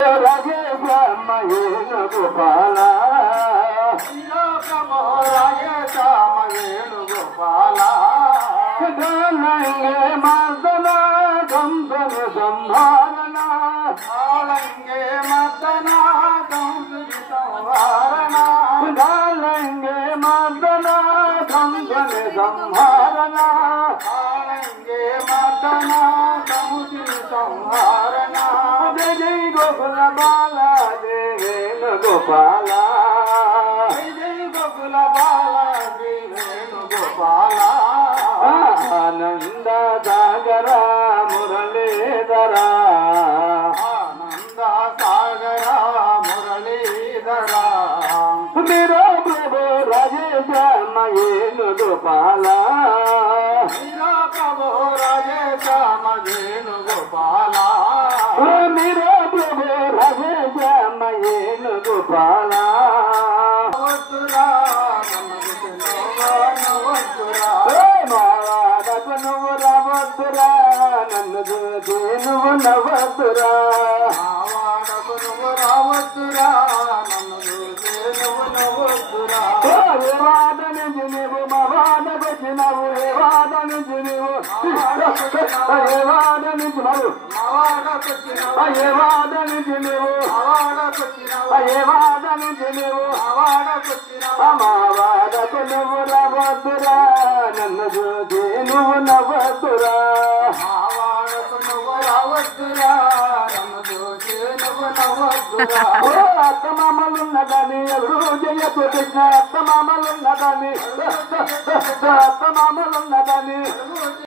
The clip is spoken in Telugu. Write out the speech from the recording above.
రాజే శ్యామయేణ గోపాల రాజే శ్యామయేణ గోపాల లంగే మర్దన కంసన సంహారణ లంగే మర్దన కంసన సంహారణ లంగే మర్దన కంసన సంహారణ లంగే మర్దన కంసన సంహారణ జయ జయ గోకుల బాల దేవేణ గోపాల జయ గోకుల బాల దేవేణ గోపాల ఆనంద సాగర మురళీధర ఆనంద సాగర మురళీధర మీరా ప్రభు రాజే శ్యామయేణ గోపాల మీరా ప్రభు రాజే శ్యామయేణ గోపాల మీరా ప్రభు రాజే శ్యామయేణ గోపాల నువ్వు రావద్దురా నన్ను చూసి నువ్వు నవ్వద్దురా నువ్వు రావద్దురా నన్ను చూసి నువ్వు నవ్వద్దురా ఏ వాద నుంచి నీవు మా వాదకొచ్చినావు ఏ వాద నుంచి నీవు ఏ వాద నుంచి నువ్వు ఏ వాద నుంచి నీవు ఏ వాద నుంచి నీవు మా వాదకు నువ్వు రావద్దురా నన్ను చూసి నువ్వు నవ్వద్దురా నువ్వు రావద్దురా నన్ను చూసి నువ్వు నవ్వద్దురా అత్త మామలున్నదని ఎవరు జయపు కృష్ణ అత్త మామలున్నదని